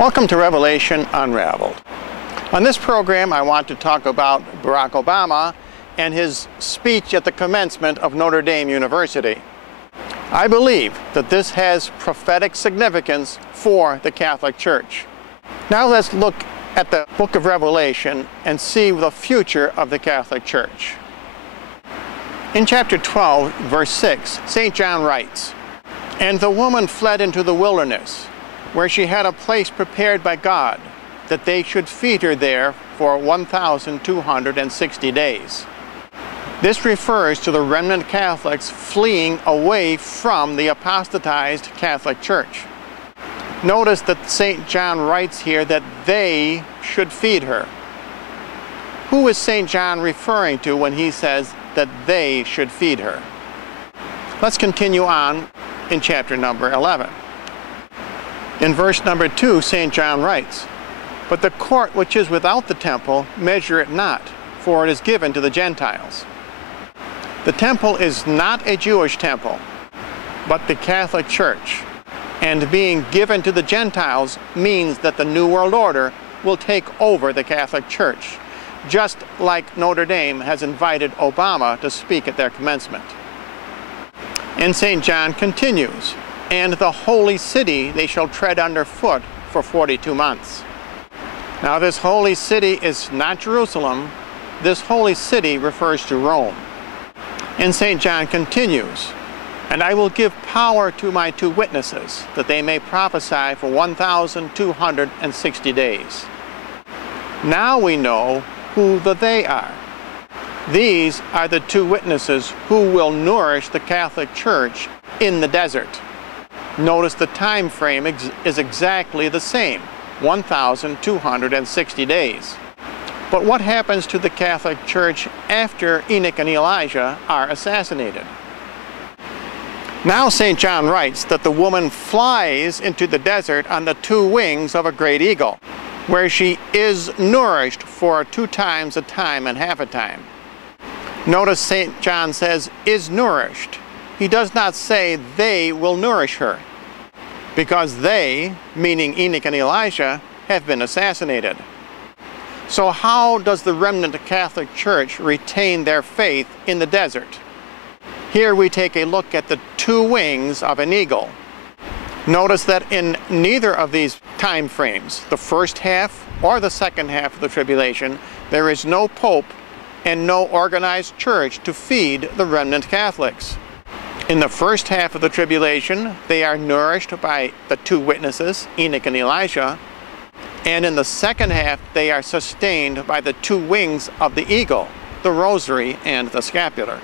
Welcome to Revelation Unraveled. On this program, I want to talk about Barack Obama and his speech at the commencement of Notre Dame University. I believe that this has prophetic significance for the Catholic Church. Now let's look at the book of Revelation and see the future of the Catholic Church. In chapter 12, verse 6, St. John writes, "And the woman fled into the wilderness, where she had a place prepared by God, that they should feed her there for 1,260 days. This refers to the remnant Catholics fleeing away from the apostatized Catholic Church. Notice that St. John writes here that they should feed her. Who is St. John referring to when he says that they should feed her? Let's continue on in chapter number 11. In verse number 2, St. John writes, "But the court which is without the temple, measure it not, for it is given to the Gentiles." The temple is not a Jewish temple, but the Catholic Church. And being given to the Gentiles means that the New World Order will take over the Catholic Church, just like Notre Dame has invited Obama to speak at their commencement. And St. John continues, "And the holy city they shall tread under foot for 42 months. Now this holy city is not Jerusalem. This holy city refers to Rome. And St. John continues, "And I will give power to my two witnesses, that they may prophesy for 1,260 days. Now we know who the they are. These are the two witnesses who will nourish the Catholic Church in the desert." Notice the time frame is exactly the same, 1,260 days. But what happens to the Catholic Church after Enoch and Elijah are assassinated? Now St. John writes that the woman flies into the desert on the two wings of a great eagle, where she is nourished for 2 times a time and half a time. Notice St. John says, "is nourished." He does not say they will nourish her, because they, meaning Enoch and Elijah, have been assassinated. So how does the remnant Catholic Church retain their faith in the desert? Here we take a look at the two wings of an eagle. Notice that in neither of these time frames, the first half or the second half of the tribulation, there is no pope and no organized church to feed the remnant Catholics. In the first half of the tribulation, they are nourished by the two witnesses, Enoch and Elijah, and in the second half, they are sustained by the two wings of the eagle, the rosary and the scapular.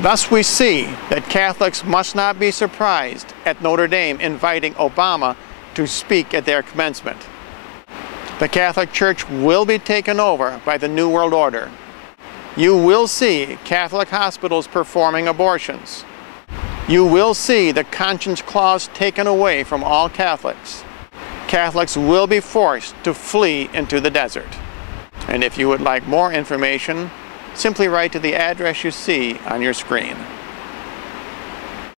Thus we see that Catholics must not be surprised at Notre Dame inviting Obama to speak at their commencement. The Catholic Church will be taken over by the New World Order. You will see Catholic hospitals performing abortions. You will see the conscience clause taken away from all Catholics. Catholics will be forced to flee into the desert. And if you would like more information, simply write to the address you see on your screen.